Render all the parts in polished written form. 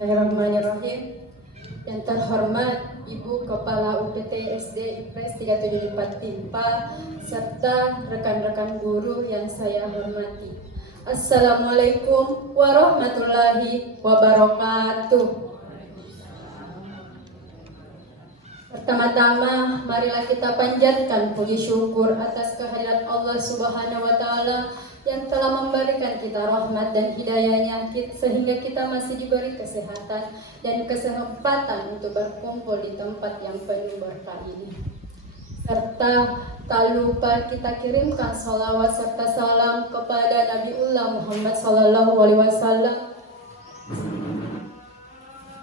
Bismillahirrahmanirrahim. Yang terhormat Ibu Kepala UPT SD IPRES 374 Timpa serta rekan-rekan guru yang saya hormati. Assalamualaikum warahmatullahi wabarakatuh. Pertama-tama, marilah kita panjatkan puji syukur atas kehadirat Allah Subhanahu wa Ta'ala yang telah memberikan kita rahmat dan hidayahnya sehingga kita masih diberi kesehatan dan kesempatan untuk berkumpul di tempat yang penuh berkah ini. Serta tak lupa kita kirimkan salawat serta salam kepada Nabiullah Muhammad SAW,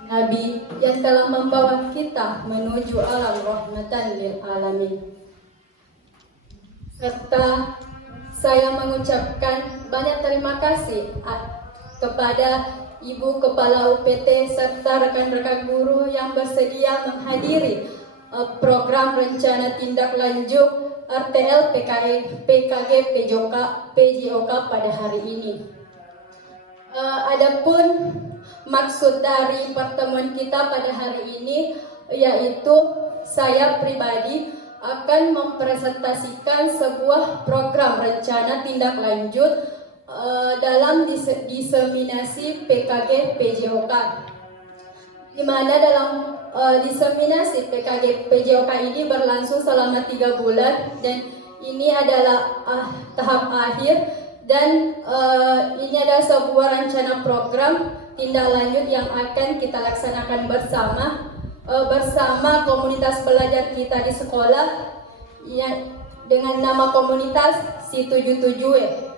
Nabi yang telah membawa kita menuju alam rahmatan lil alamin. Serta saya mengucapkan banyak terima kasih kepada Ibu Kepala UPT serta rekan-rekan guru yang bersedia menghadiri program rencana tindak lanjut RTL PKG PJOK pada hari ini. Adapun maksud dari pertemuan kita pada hari ini yaitu saya pribadi akan mempresentasikan sebuah program rencana tindak lanjut dalam diseminasi PKG PJOK, di mana dalam diseminasi PKG PJOK ini berlangsung selama 3 bulan dan ini adalah tahap akhir dan ini adalah sebuah rencana program tindak lanjut yang akan kita laksanakan bersama komunitas belajar kita di sekolah dengan nama komunitas Si77E.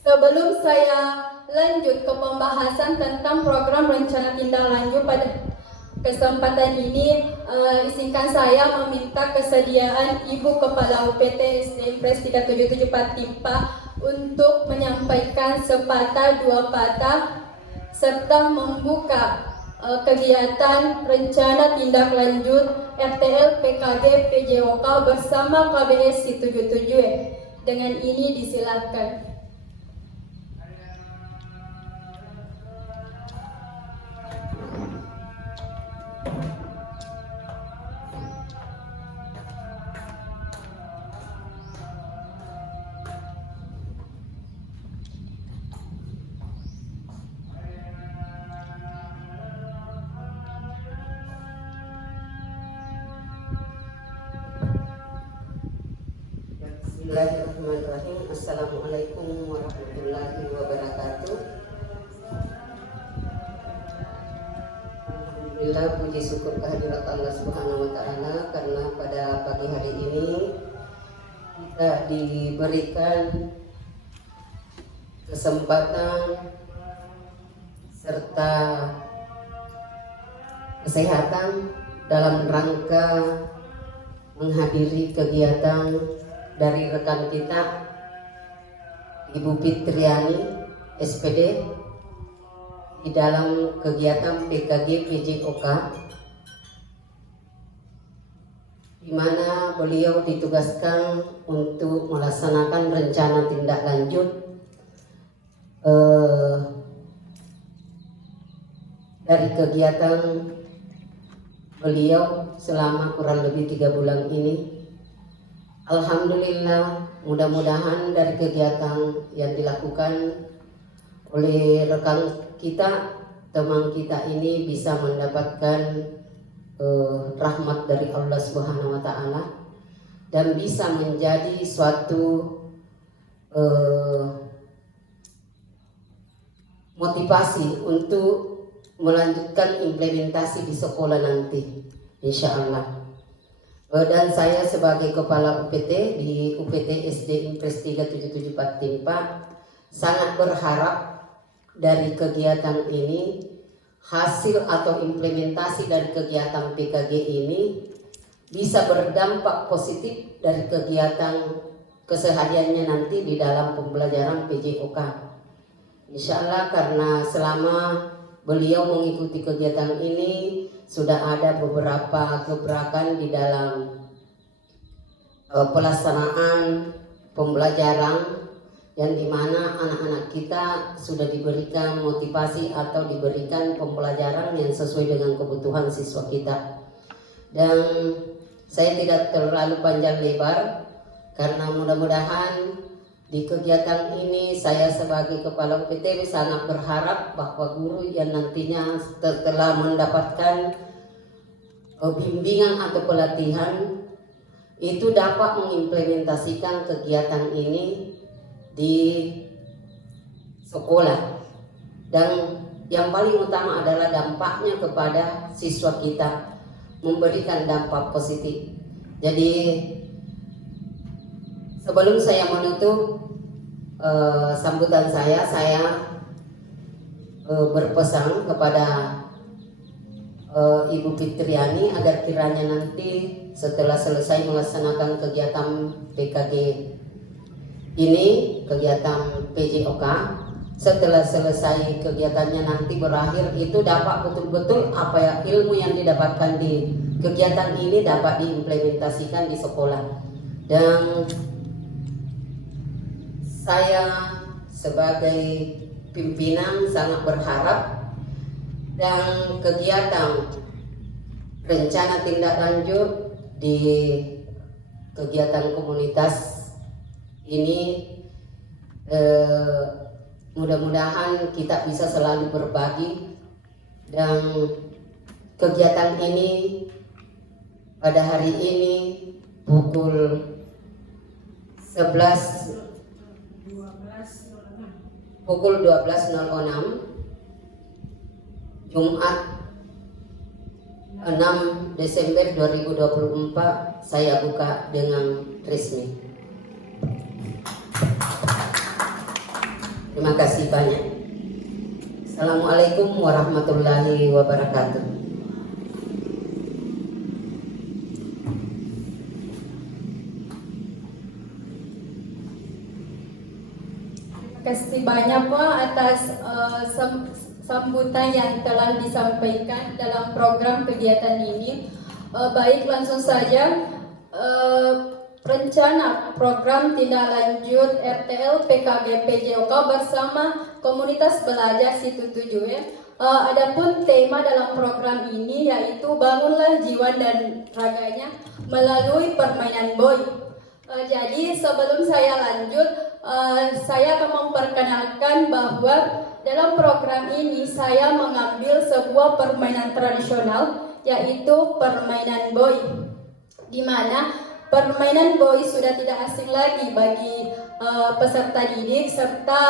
Sebelum saya lanjut ke pembahasan tentang program rencana tindak lanjut pada kesempatan ini, izinkan saya meminta kesediaan Ibu Kepala UPT SD IPRES 374 Timpa untuk menyampaikan sepatah dua patah serta membuka kegiatan rencana tindak lanjut RTL PKG PJOK bersama KBS Si77E. Dengan ini disilakan. Bismillahirrahmanirrahim. Assalamualaikum warahmatullahi wabarakatuh. Alhamdulillah, puji syukur kehadirat Allah Subhanahu wa Ta'ala karena pada pagi hari ini kita diberikan kesempatan serta kesehatan dalam rangka menghadiri kegiatan dari rekan kita Ibu Fitriani SPD di dalam kegiatan PKG PJOK, di mana beliau ditugaskan untuk melaksanakan rencana tindak lanjut dari kegiatan beliau selama kurang lebih 3 bulan ini. Alhamdulillah, mudah-mudahan dari kegiatan yang dilakukan oleh rekan kita, teman kita ini bisa mendapatkan rahmat dari Allah Subhanahu wa Ta'ala dan bisa menjadi suatu motivasi untuk melanjutkan implementasi di sekolah nanti, insya Allah. Dan saya sebagai Kepala UPT di UPT SD IPRES 374 Timpa sangat berharap dari kegiatan ini, hasil atau implementasi dari kegiatan PKG ini bisa berdampak positif dari kegiatan kesehariannya nanti di dalam pembelajaran PJOK. Insya Allah, karena selama beliau mengikuti kegiatan ini sudah ada beberapa gebrakan di dalam pelaksanaan pembelajaran yang dimana anak-anak kita sudah diberikan motivasi atau diberikan pembelajaran yang sesuai dengan kebutuhan siswa kita. Dan saya tidak terlalu panjang lebar karena mudah-mudahan di kegiatan ini saya sebagai Kepala UPT sangat berharap bahwa guru yang nantinya setelah mendapatkan bimbingan atau pelatihan itu dapat mengimplementasikan kegiatan ini di sekolah, dan yang paling utama adalah dampaknya kepada siswa kita, memberikan dampak positif. Jadi sebelum saya menutup sambutan saya berpesan kepada Ibu Fitriani agar kiranya nanti setelah selesai melaksanakan kegiatan PKG ini, kegiatan PJOK, setelah selesai kegiatannya nanti berakhir itu dapat betul-betul apa ya ilmu yang didapatkan di kegiatan ini dapat diimplementasikan di sekolah. Dan saya sebagai pimpinan sangat berharap dan kegiatan rencana tindak lanjut di kegiatan komunitas ini mudah-mudahan kita bisa selalu berbagi, dan kegiatan ini pada hari ini pukul 12.06 Jumat 6 Desember 2024 saya buka dengan resmi. Terima kasih banyak. Assalamualaikum warahmatullahi wabarakatuh. Terima kasih banyak Pak atas sambutan yang telah disampaikan dalam program kegiatan ini. Baik, langsung saja rencana program tindak lanjut RTL PKG PJOK bersama komunitas belajar Situ 7. Adapun tema dalam program ini yaitu bangunlah jiwa dan raganya melalui permainan boy. Jadi sebelum saya lanjut, saya akan memperkenalkan bahwa dalam program ini saya mengambil sebuah permainan tradisional yaitu permainan boy, di mana permainan boy sudah tidak asing lagi bagi peserta didik serta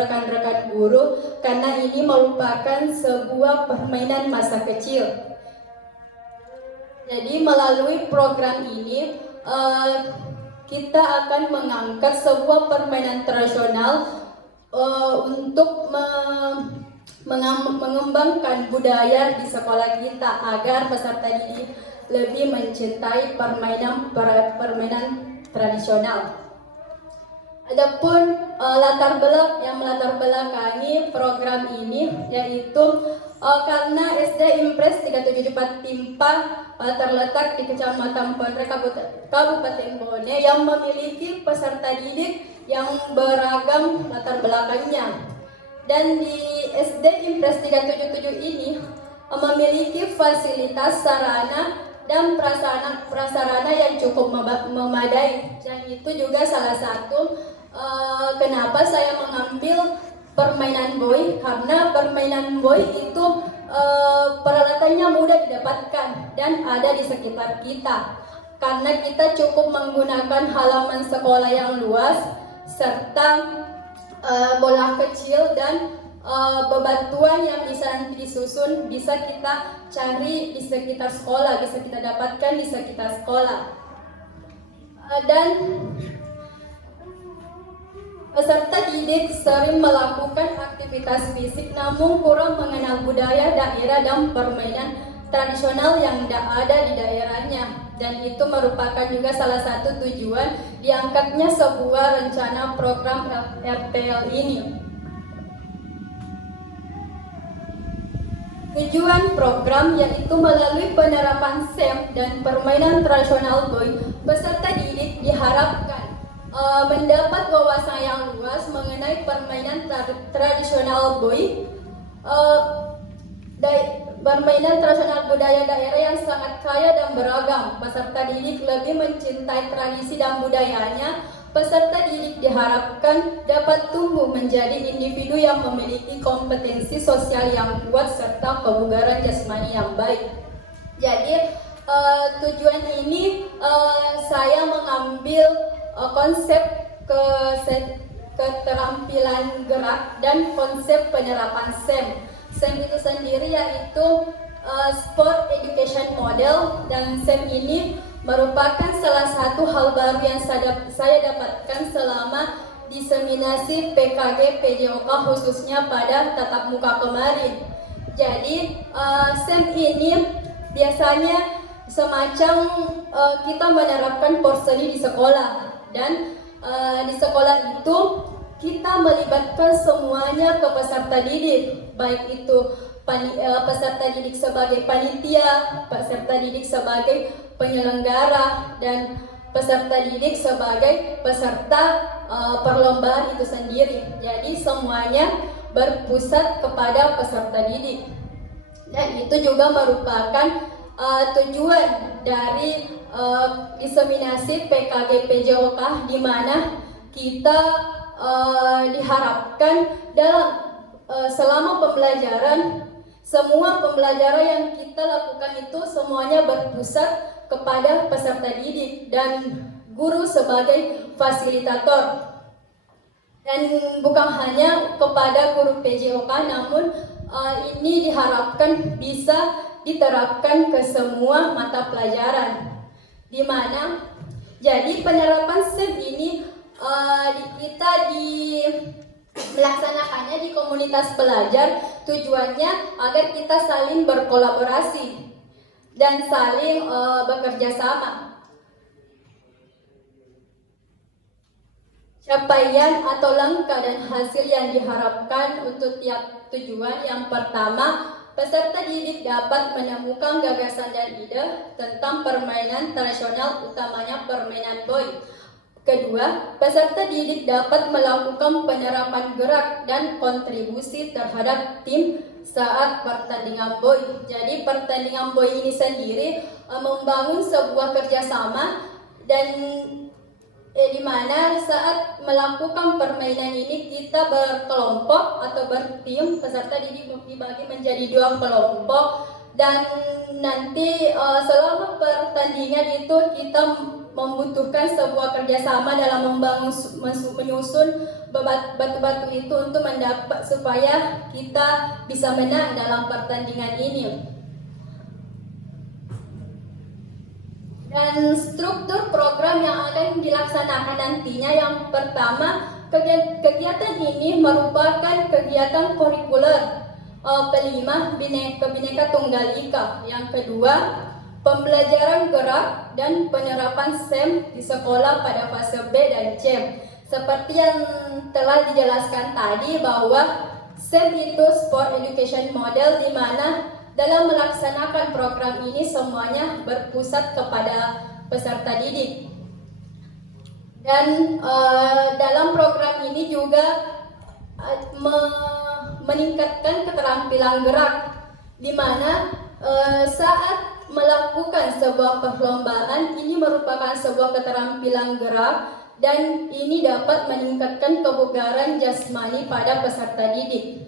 rekan-rekan guru, karena ini merupakan sebuah permainan masa kecil. Jadi melalui program ini kita akan mengangkat sebuah permainan tradisional untuk mengembangkan budaya di sekolah kita agar peserta didik lebih mencintai permainan tradisional. Adapun latar belakangi program ini yaitu karena SD Impres 374 Timpa terletak di Kecamatan Pondre Kabupaten Bone yang memiliki peserta didik yang beragam latar belakangnya, dan di SD Impres 377 ini memiliki fasilitas sarana dan prasarana yang cukup memadai, dan itu juga salah satu kenapa saya mengambil permainan boy, karena permainan boy itu peralatannya mudah didapatkan dan ada di sekitar kita, karena kita cukup menggunakan halaman sekolah yang luas serta bola kecil dan bebatuan yang bisa nanti disusun bisa kita cari di sekitar sekolah, bisa kita dapatkan di sekitar sekolah. Dan peserta didik sering melakukan aktivitas fisik namun kurang mengenal budaya daerah dan permainan tradisional yang ada di daerahnya, dan itu merupakan juga salah satu tujuan diangkatnya sebuah rencana program RTL ini. Tujuan program yaitu melalui penerapan SEM dan permainan tradisional boy, peserta didik diharapkan mendapat wawasan yang luas mengenai permainan tradisional Boy, permainan tradisional budaya daerah yang sangat kaya dan beragam. Peserta didik lebih mencintai tradisi dan budayanya. Peserta didik diharapkan dapat tumbuh menjadi individu yang memiliki kompetensi sosial yang kuat serta kebugaran jasmani yang baik. Jadi tujuan ini saya mengambil konsep keterampilan gerak dan konsep penerapan SEM. SEM itu sendiri yaitu Sport Education Model, dan SEM ini merupakan salah satu hal baru yang saya dapatkan selama diseminasi PKG PJOK khususnya pada tatap muka kemarin. Jadi SEM ini biasanya semacam kita menerapkan porseni di sekolah, dan di sekolah itu kita melibatkan semuanya ke peserta didik, baik itu peserta didik sebagai panitia, peserta didik sebagai penyelenggara, dan peserta didik sebagai peserta perlombaan itu sendiri. Jadi semuanya berpusat kepada peserta didik, dan itu juga merupakan tujuan dari diseminasi PKG PJOK, di mana kita diharapkan dalam selama pembelajaran, semua pembelajaran yang kita lakukan itu semuanya berpusat kepada peserta didik dan guru sebagai fasilitator. Dan bukan hanya kepada guru PJOK, namun ini diharapkan bisa diterapkan ke semua mata pelajaran, di mana jadi penerapan SEM ini kita melaksanakannya di komunitas pelajar. Tujuannya agar kita saling berkolaborasi dan saling bekerja sama. Capaian atau langkah dan hasil yang diharapkan untuk tiap tujuan. Yang pertama, peserta didik dapat menemukan gagasan dan ide tentang permainan tradisional, utamanya permainan Boy. Kedua, peserta didik dapat melakukan penerapan gerak dan kontribusi terhadap tim saat pertandingan Boy. Jadi pertandingan Boy ini sendiri membangun sebuah kerjasama, dan di mana saat melakukan permainan ini kita berkelompok atau bertim, peserta didik dibagi menjadi 2 kelompok, dan nanti selama pertandingan itu kita membutuhkan sebuah kerjasama dalam menyusun batu-batu itu untuk mendapat supaya kita bisa menang dalam pertandingan ini. Dan struktur program yang akan dilaksanakan nantinya, yang pertama, kegiatan ini merupakan kegiatan kurikuler. Kelima, Bhinneka Tunggal Ika. Yang kedua, pembelajaran gerak dan penerapan SEM di sekolah pada fase B dan C. Seperti yang telah dijelaskan tadi bahwa SEM itu Sport Education Model, di mana dalam melaksanakan program ini semuanya berpusat kepada peserta didik. Dan dalam program ini juga meningkatkan keterampilan gerak, di mana saat melakukan sebuah perlombaan ini merupakan sebuah keterampilan gerak, dan ini dapat meningkatkan kebugaran jasmani pada peserta didik.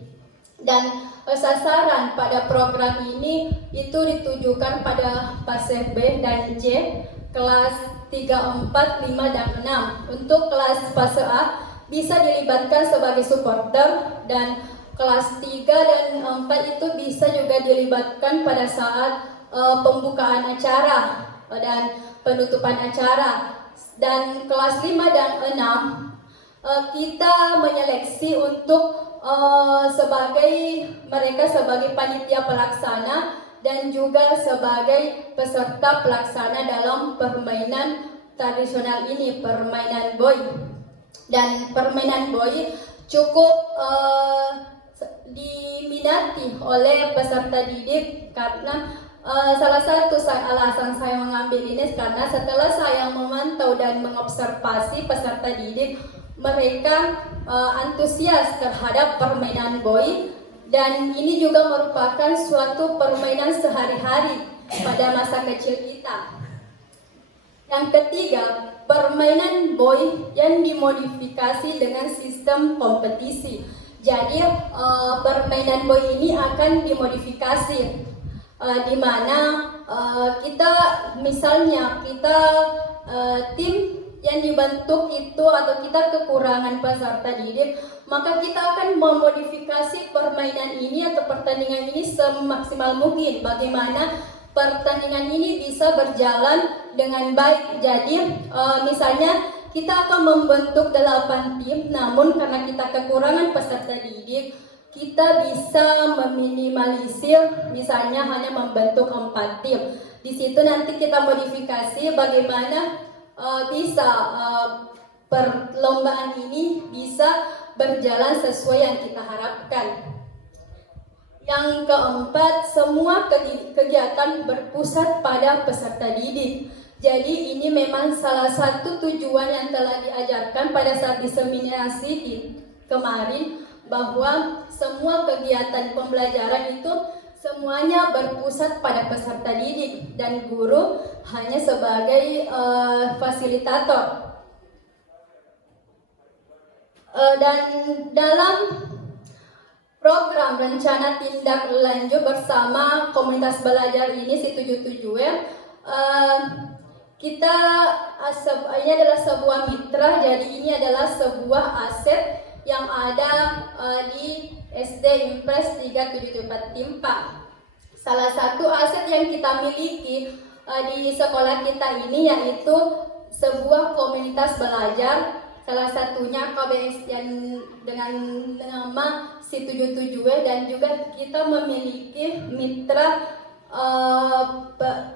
Dan sasaran pada program ini itu ditujukan pada fase B dan C, kelas 3, 4, 5, dan 6. Untuk kelas fase A bisa dilibatkan sebagai supporter, dan kelas 3 dan 4 itu bisa juga dilibatkan pada saat pembukaan acara dan penutupan acara. Dan kelas 5 dan 6 kita menyeleksi untuk mereka sebagai panitia pelaksana dan juga sebagai peserta pelaksana dalam permainan tradisional ini, permainan Boy. Dan permainan Boy cukup diminati oleh peserta didik karena salah satu alasan saya mengambil ini karena setelah saya memantau dan mengobservasi peserta didik, mereka antusias terhadap permainan boy, dan ini juga merupakan suatu permainan sehari-hari pada masa kecil kita. Yang ketiga, permainan boy yang dimodifikasi dengan sistem kompetisi. Jadi permainan boy ini akan dimodifikasi, di mana kita misalnya tim yang dibentuk itu atau kita kekurangan peserta didik, maka kita akan memodifikasi permainan ini atau pertandingan ini semaksimal mungkin. Bagaimana pertandingan ini bisa berjalan dengan baik. Jadi misalnya kita akan membentuk 8 tim, namun karena kita kekurangan peserta didik, kita bisa meminimalisir misalnya hanya membentuk 4 tim. Di situ nanti kita modifikasi bagaimana bisa perlombaan ini bisa berjalan sesuai yang kita harapkan. Yang keempat, semua kegiatan berpusat pada peserta didik. Jadi ini memang salah satu tujuan yang telah diajarkan pada saat diseminasi kemarin, bahwa semua kegiatan pembelajaran itu semuanya berpusat pada peserta didik dan guru hanya sebagai fasilitator. Dan dalam program rencana tindak lanjut bersama komunitas belajar ini Si77W, kita ini adalah sebuah mitra, jadi ini adalah sebuah aset yang ada di SD Impres 374 Timpa. Salah satu aset yang kita miliki di sekolah kita ini yaitu sebuah komunitas belajar, salah satunya KBS yang dengan nama Si77W, dan juga kita memiliki mitra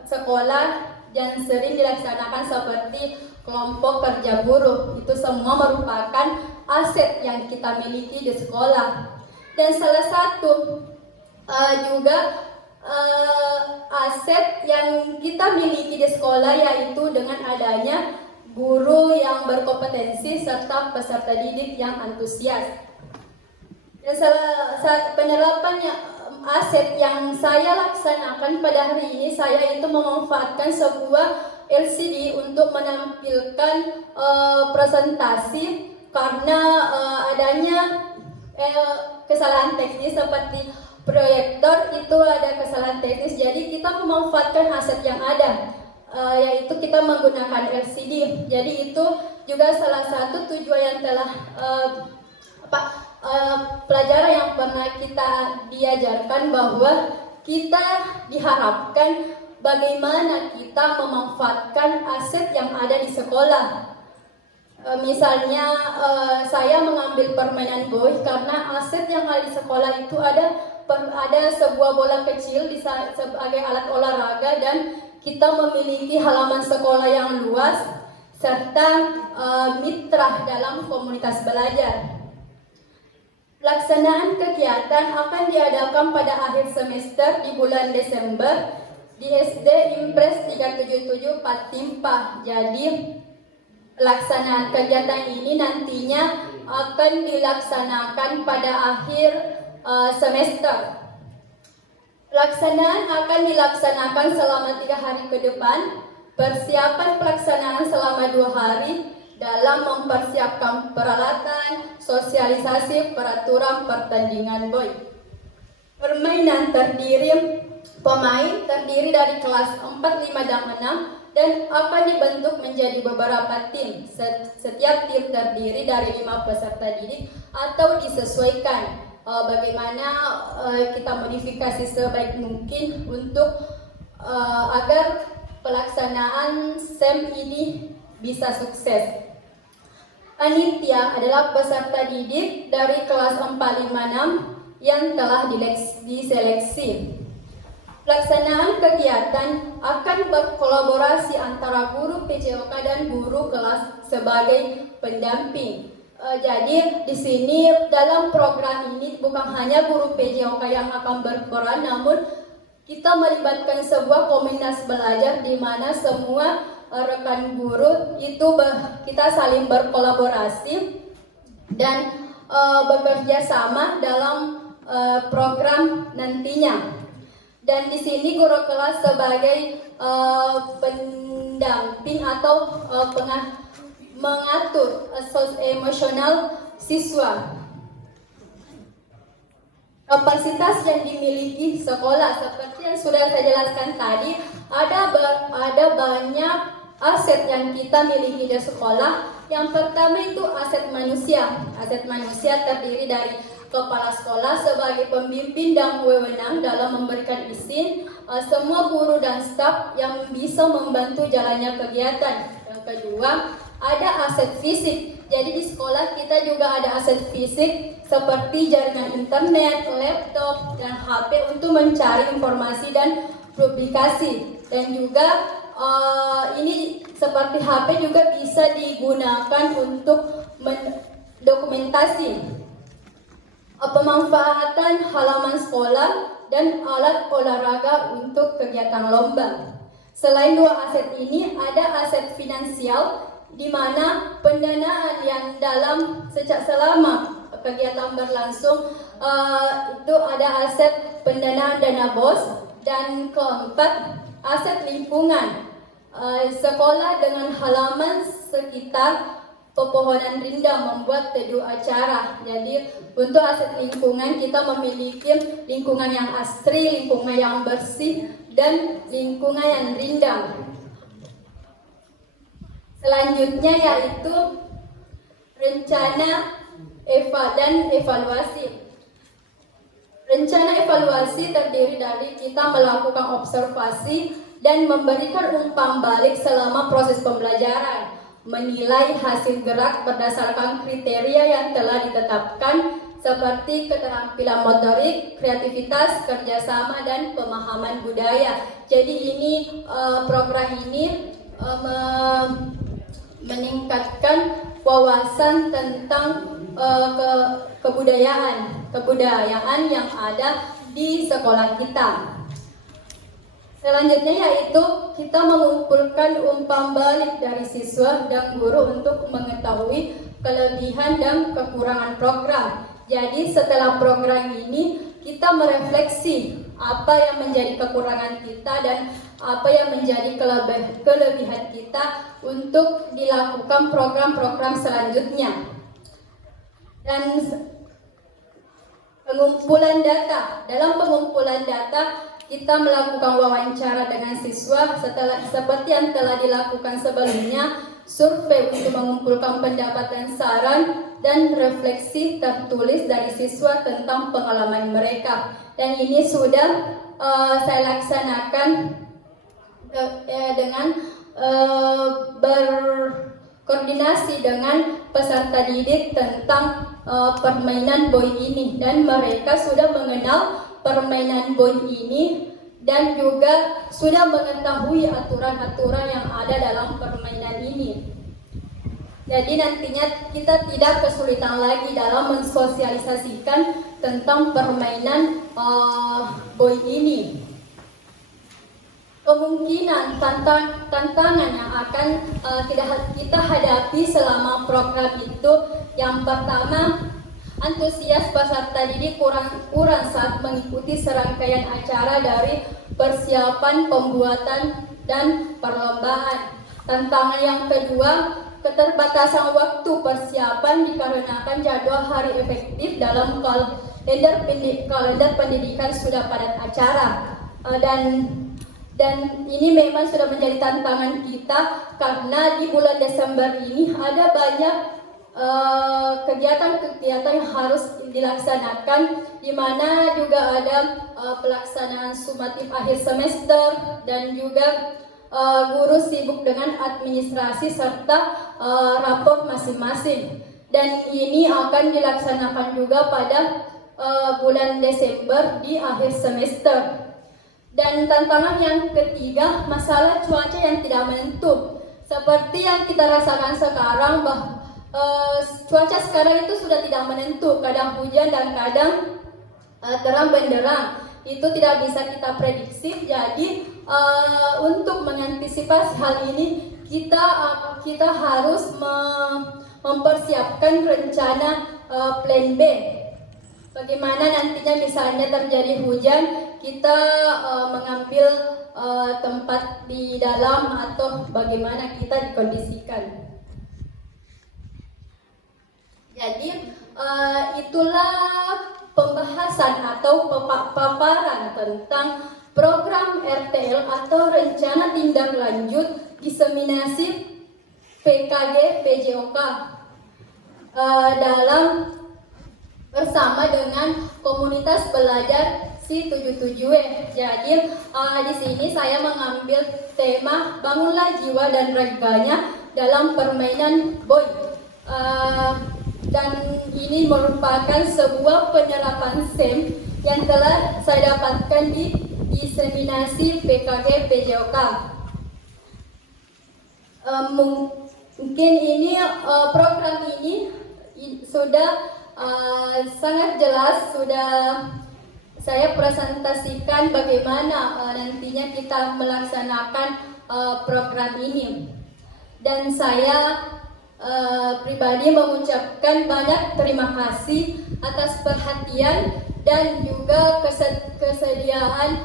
sekolah yang sering dilaksanakan seperti kelompok kerja buruh. Itu semua merupakan aset yang kita miliki di sekolah. Dan salah satu juga aset yang kita miliki di sekolah yaitu dengan adanya guru yang berkompetensi serta peserta didik yang antusias. Dan salah penerapannya aset yang saya laksanakan pada hari ini, saya itu memanfaatkan sebuah LCD untuk menampilkan presentasi karena adanya kesalahan teknis seperti proyektor itu ada kesalahan teknis. Jadi kita memanfaatkan aset yang ada, yaitu kita menggunakan LCD. Jadi itu juga salah satu tujuan yang telah pelajaran yang pernah kita diajarkan, bahwa kita diharapkan bagaimana kita memanfaatkan aset yang ada di sekolah. Misalnya saya mengambil permainan boy karena aset yang ada di sekolah itu ada sebuah bola kecil sebagai alat olahraga, dan kita memiliki halaman sekolah yang luas serta mitra dalam komunitas belajar. Pelaksanaan kegiatan akan diadakan pada akhir semester di bulan Desember di SD Impres 377 Patimpa. Jadi pelaksanaan kegiatan ini nantinya akan dilaksanakan pada akhir semester. Pelaksanaan akan dilaksanakan selama 3 hari ke depan. Persiapan pelaksanaan selama 2 hari dalam mempersiapkan peralatan, sosialisasi peraturan pertandingan boy. Pemain terdiri dari kelas 4, 5, dan 6 dan akan dibentuk menjadi beberapa tim. Setiap tim terdiri dari 5 peserta didik atau disesuaikan bagaimana kita modifikasi sebaik mungkin untuk agar pelaksanaan SEM ini bisa sukses. Panitia adalah peserta didik dari kelas 4, 5, 6 yang telah diseleksi. Pelaksanaan kegiatan akan berkolaborasi antara guru PJOK dan guru kelas sebagai pendamping. Jadi di sini dalam program ini bukan hanya guru PJOK yang akan berperan, namun kita melibatkan sebuah komunitas belajar di mana semua rekan guru itu kita saling berkolaborasi dan bekerja sama dalam program nantinya. Dan di sini guru kelas sebagai pendamping atau mengatur emosional siswa. Kapasitas yang dimiliki sekolah seperti yang sudah saya jelaskan tadi, ada banyak aset yang kita miliki di sekolah. Yang pertama itu aset manusia. Aset manusia terdiri dari kepala sekolah sebagai pembimbing dan wewenang dalam memberikan izin, semua guru dan staf yang bisa membantu jalannya kegiatan. Yang kedua, ada aset fisik. Jadi di sekolah kita juga ada aset fisik seperti jaringan internet, laptop, dan HP untuk mencari informasi dan publikasi. Dan juga ini seperti HP juga bisa digunakan untuk dokumentasi. Pemanfaatan halaman sekolah dan alat olahraga untuk kegiatan lomba. Selain dua aset ini, ada aset finansial di mana pendanaan yang selama kegiatan berlangsung itu ada aset pendanaan dana BOS. Dan keempat, aset lingkungan. Sekolah dengan halaman sekitar pepohonan rindang membuat teduh acara. Jadi untuk aset lingkungan kita memiliki lingkungan yang asri, lingkungan yang bersih, dan lingkungan yang rindang. Selanjutnya yaitu rencana dan evaluasi. Rencana evaluasi terdiri dari kita melakukan observasi dan memberikan umpan balik selama proses pembelajaran, menilai hasil gerak berdasarkan kriteria yang telah ditetapkan seperti keterampilan motorik, kreativitas, kerjasama, dan pemahaman budaya. Jadi ini program ini meningkatkan wawasan tentang kebudayaan yang ada di sekolah kita. Selanjutnya yaitu kita mengumpulkan umpan balik dari siswa dan guru untuk mengetahui kelebihan dan kekurangan program. Jadi setelah program ini kita merefleksi apa yang menjadi kekurangan kita dan apa yang menjadi kelebihan kita untuk dilakukan program-program selanjutnya. Dan pengumpulan data. Dalam pengumpulan data kita melakukan wawancara dengan siswa seperti yang telah dilakukan sebelumnya, survei untuk mengumpulkan pendapat dan saran, dan refleksi tertulis dari siswa tentang pengalaman mereka. Dan ini sudah saya laksanakan dengan berkoordinasi dengan peserta didik tentang permainan boy ini, dan mereka sudah mengenal permainan boy ini dan juga sudah mengetahui aturan-aturan yang ada dalam permainan ini. Jadi nantinya kita tidak kesulitan lagi dalam mensosialisasikan tentang permainan boy ini. Kemungkinan tantangan yang akan kita hadapi selama program itu, yang pertama, antusias peserta didik kurang saat mengikuti serangkaian acara dari persiapan, pembuatan, dan perlombaan. Tantangan yang kedua, keterbatasan waktu persiapan dikarenakan jadwal hari efektif dalam kalender pendidikan sudah padat acara. Dan ini memang sudah menjadi tantangan kita karena di bulan Desember ini ada banyak kegiatan-kegiatan yang harus dilaksanakan, di mana juga ada pelaksanaan sumatif akhir semester dan juga guru sibuk dengan administrasi serta rapor masing-masing. Dan ini akan dilaksanakan juga pada bulan Desember di akhir semester. Dan tantangan yang ketiga, masalah cuaca yang tidak menentu. Seperti yang kita rasakan sekarang, cuaca sekarang itu sudah tidak menentu, kadang hujan dan kadang terang benderang. itu tidak bisa kita prediksi. Jadi untuk mengantisipasi hal ini kita harus mempersiapkan rencana plan B. Bagaimana nantinya misalnya terjadi hujan, kita mengambil tempat di dalam atau bagaimana kita dikondisikan. Jadi itulah pembahasan atau paparan tentang program RTL atau rencana tindak lanjut diseminasi PKG PJOK dalam bersama dengan komunitas belajar Si77W. Jadi di sini saya mengambil tema bangunlah jiwa dan raganya dalam permainan boy. Dan ini merupakan sebuah penyerapan SEM yang telah saya dapatkan di diseminasi PKG PJOK. Mungkin ini program ini sudah sangat jelas, sudah saya presentasikan bagaimana nantinya kita melaksanakan program ini. Dan saya pribadi mengucapkan banyak terima kasih atas perhatian dan juga kesediaan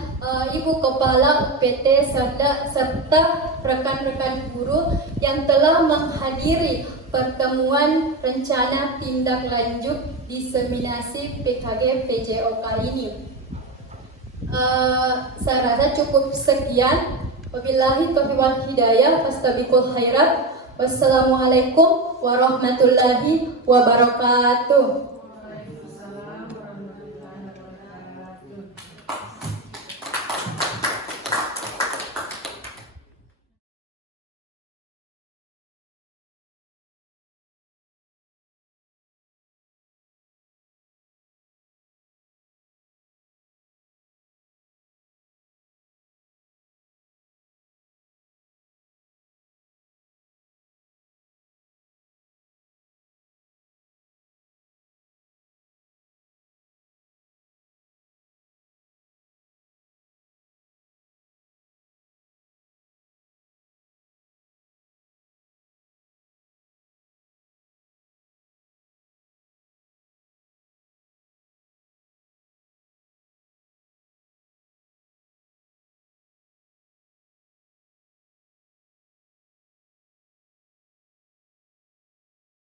Ibu Kepala UPT serta rekan-rekan guru yang telah menghadiri pertemuan rencana tindak lanjut diseminasi PKG PJOK ini. Saya rasa cukup sekian. Wabillahi taufiq wal hidayah. Fastabiqul khairat. Wassalamualaikum warahmatullahi wabarakatuh.